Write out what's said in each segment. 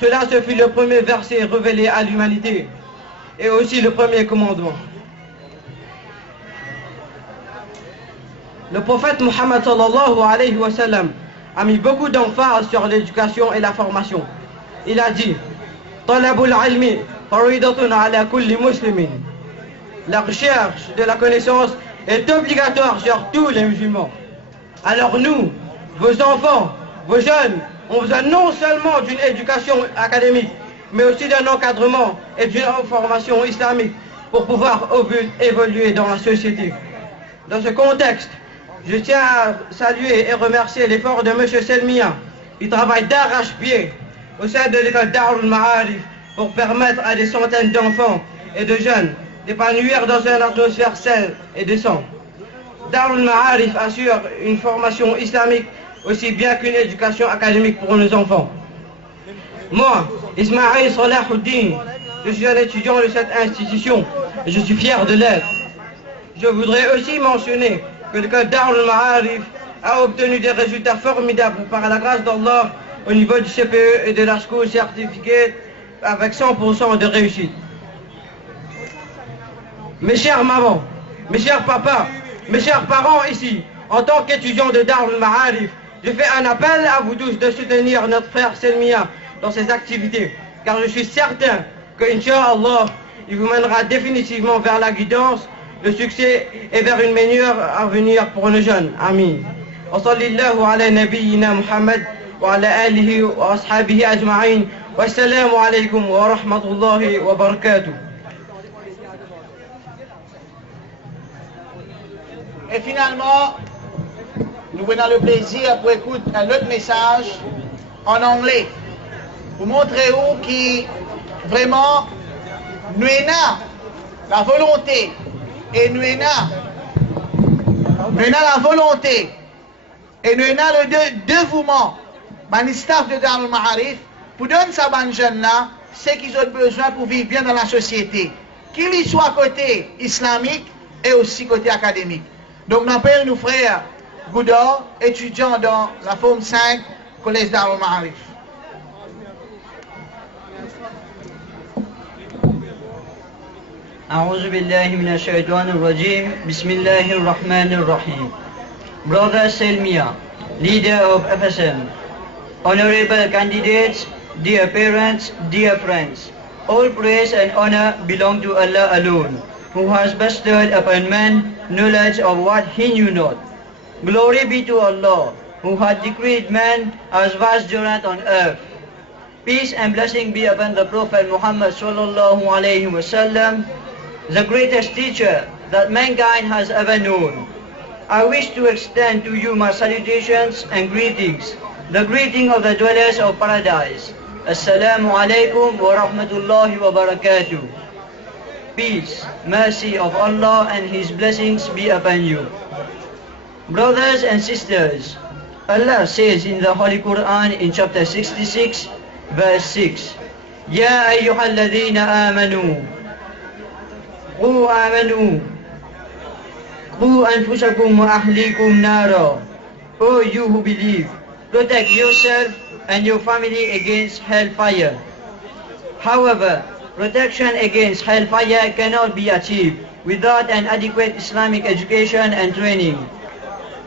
Cela ce fut le premier verset révélé à l'humanité et aussi le premier commandement. Le prophète Muhammad sallallahu alayhi wa sallam a mis beaucoup d'emphase sur l'éducation et la formation. Il a dit: Talabul ilmi faridatun ala kulli muslimin. La recherche de la connaissance est obligatoire sur tous les musulmans. Alors nous, vos enfants, vos jeunes, on besoin non seulement d'une éducation académique, mais aussi d'un encadrement et d'une formation islamique pour pouvoir évoluer dans la société. Dans ce contexte, je tiens à saluer et remercier l'effort de M. Selmia. Il travaille d'arrache-pied au sein de l'école Darul Ma'arif pour permettre à des centaines d'enfants et de jeunes d'épanouir dans une atmosphère saine et décente. Darul Ma'arif assure une formation islamique aussi bien qu'une éducation académique pour nos enfants. Moi, Ismaïl Salahuddin, je suis un étudiant de cette institution et je suis fier de l'être. Je voudrais aussi mentionner que l'école Darul Ma'arif a obtenu des résultats formidables par la grâce d'Allah au niveau du CPE et de la School Certificate avec 100% de réussite. Mes chères mamans, mes chers papas, mes chers parents ici, en tant qu'étudiants de Darul Ma'arif, je fais un appel à vous tous de soutenir notre frère Selmia dans ses activités, car je suis certain que, Inch'Allah, il vous mènera définitivement vers la guidance, le succès et vers une meilleure avenir pour nos jeunes. Amin. Wa sallallahu ala nabiyyina Muhammad wa ala alihi wa ashabihi ajma'in. Wa assalamu alaykum wa rahmatullahi wa barakatuh. Et finalement, nous venons le plaisir pour écouter un autre message en anglais pour montrer où qui vraiment nous avons la volonté et nous avons la volonté et nous avons le dévouement dans le staff de Darul Ma'arif pour donner ça aux jeunes là ce qu'ils ont besoin pour vivre bien dans la société, qu'il soit côté islamique et aussi côté académique. Donc, nous appelons nos frères Goudor, étudiants dans la forme 5, collège Darul Ma'arif. أعوذ بالله من الشيطان الرجيم بسم الله الرحمن الرحيم. Brother Selmia, leader of FSM, honorable candidates, dear parents, dear friends, all praise and honor belong to Allah alone, who has bestowed upon man knowledge of what he knew not. Glory be to Allah, who had decreed man as vicegerent on earth. Peace and blessing be upon the Prophet Muhammad sallallahu alayhi wasallam, the greatest teacher that mankind has ever known. I wish to extend to you my salutations and greetings, the greeting of the dwellers of paradise. Assalamu alaikum wa rahmatullahi wa barakatuh. Peace, mercy of Allah and His blessings be upon you. Brothers and sisters, Allah says in the Holy Quran in chapter 66, verse 6, Ya ayyuhalladhina amanu, Qu anfusakum wa ahlikum nara. O you who believe, protect yourself and your family against hellfire. However, protection against hellfire cannot be achieved without an adequate Islamic education and training.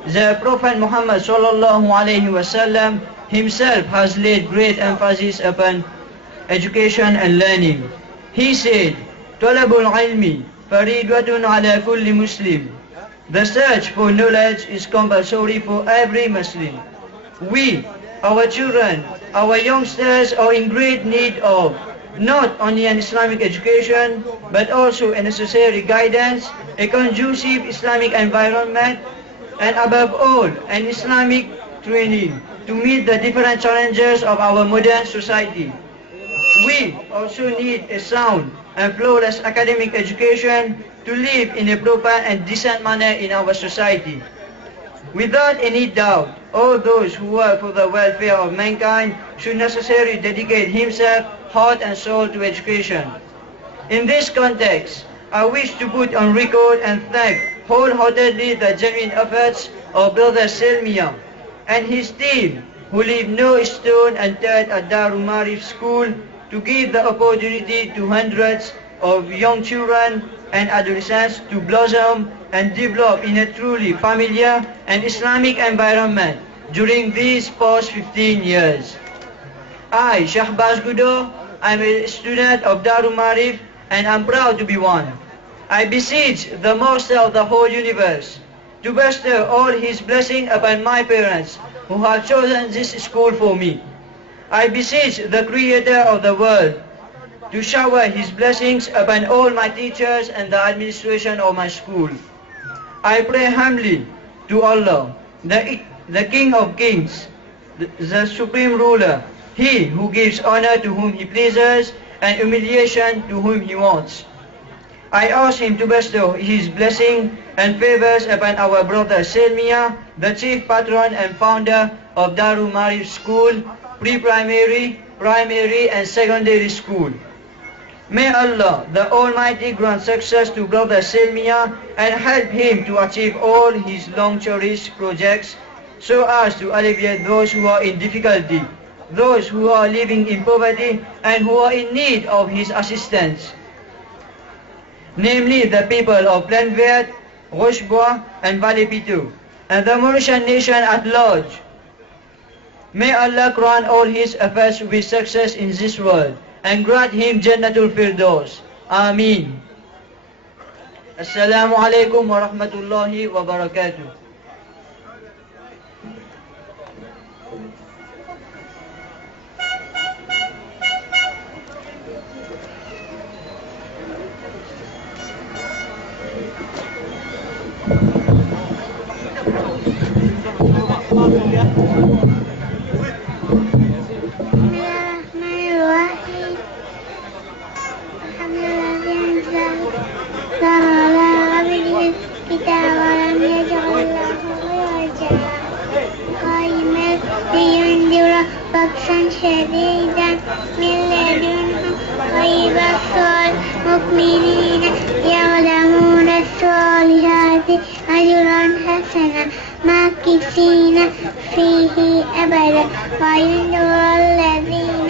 The Prophet Muhammad sallallahu alayhi wasallam himself has laid great emphasis upon education and learning. He said, Talabul ilmi faridatun ala kulli Muslim. The search for knowledge is compulsory for every Muslim. We, our children, our youngsters are in great need of not only an Islamic education, but also a necessary guidance, a conducive Islamic environment, and above all, an Islamic training to meet the different challenges of our modern society. We also need a sound and flawless academic education to live in a proper and decent manner in our society. Without any doubt, all those who work for the welfare of mankind should necessarily dedicate himself, heart and soul to education. In this context, I wish to put on record and thank wholeheartedly the genuine efforts of Brother Selmia and his team who leave no stone unturned at Darul Marif School to give the opportunity to hundreds of young children and adolescents to blossom and develop in a truly familiar and Islamic environment during these past 15 years. I, Shahbaz Gudo, I'm a student of Darul Marif and I'm proud to be one. I beseech the Master of the whole universe to bestow all his blessing upon my parents who have chosen this school for me. I beseech the Creator of the world to shower his blessings upon all my teachers and the administration of my school. I pray humbly to Allah, the King of Kings, the Supreme Ruler, He who gives honor to whom He pleases and humiliation to whom He wants. I ask Him to bestow His blessing and favors upon our brother Selmia, the chief patron and founder of Darul Marif School, pre-primary, primary and secondary school. May Allah, the Almighty, grant success to Brother Selmia and help him to achieve all his long-cherished projects so as to alleviate those who are in difficulty, those who are living in poverty and who are in need of his assistance, namely the people of Plainvert, Rochebois and Valley Pitou, and the Mauritian nation at large. May Allah grant all his efforts with success in this world and grant him Jannatul Firdaus. Ameen. Assalamu alaikum wa rahmatullahi wa barakatuh. شديدا من لدنه ويبصر المؤمنين يعلمون الصالحات أجرا حسنا ماكثين فيه أبدا وينذر الذين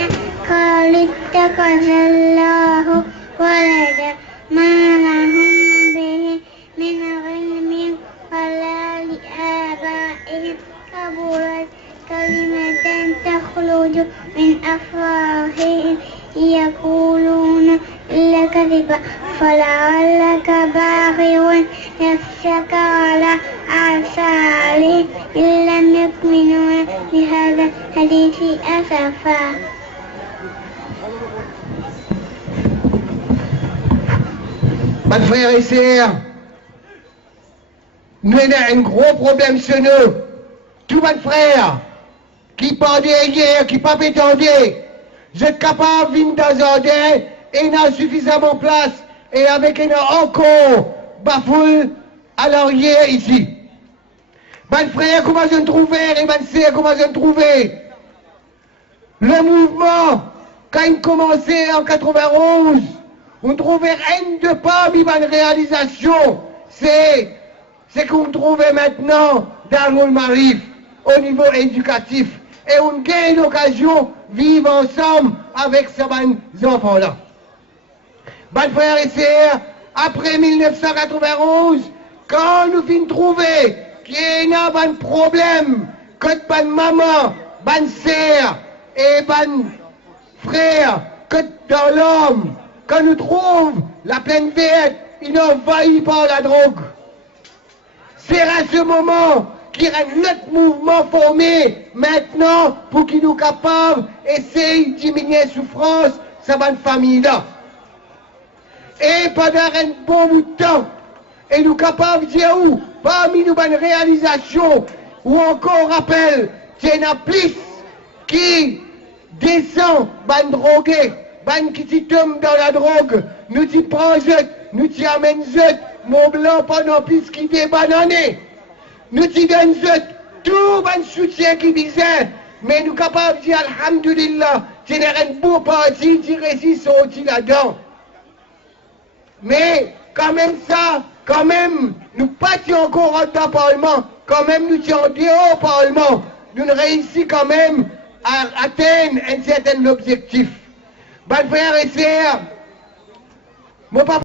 قالوا اتخذ الله ولدا ما لهم به من علم ولا لآبائهم كبرت كلمة تخرج من أفواههم يقولون إلا كذبا فلعلك باخع نفسك على آثارهم إن لم يؤمنوا بهذا الحديث أسفا. Mes frères et sœurs, nous avons un gros problème sur nous. Tous mes frères qui pendaient hier, qui pas prétendaient, vous êtes capables de venir dans un ordre et n'a suffisamment de place et avec un encore bafoule à l'arrière ici. Mes frères, comment je trouver et mes sœurs, comment je trouver le mouvement quand il commençait en 91, on trouvait un de parmi les réalisations, c'est qu'on trouvait maintenant Darul Marif au niveau éducatif et on gagne l'occasion de vivre ensemble avec ces enfants-là. Mes frères et sœurs, après 1991, quand nous finissons de trouver qu'il y a un problème, que ban maman, ban sœur et ban frère, que dans l'homme, quand nous trouvons la pleine verte, il est envahi par la drogue. C'est à ce moment qu'il y a notre mouvement formé maintenant pour qu'il nous capable d'essayer de diminuer la souffrance de cette famille-là. Et pendant un bon bout de temps, et nous capables de dire où, parmi nos bonnes réalisations, ou encore rappel, qu'il y en a plus qui descend, ban drogué, ban qui tombe dans la drogue, nous t'y prend zut, nous t'y amène zut, mon blanc pendant plus qu'il est banané. Nous t'y donne zut, tout ban soutien qui disait, mais nous capables de dire alhamdulillah, c'est un beau parti qui résiste sorti là-dedans. Mais quand même ça, quand même, nous pas encore dans le Parlement, quand même nous sommes en dehors du Parlement. nous réussissons quand même à atteindre un certain objectif. Bonnes frères et sœurs, mon papa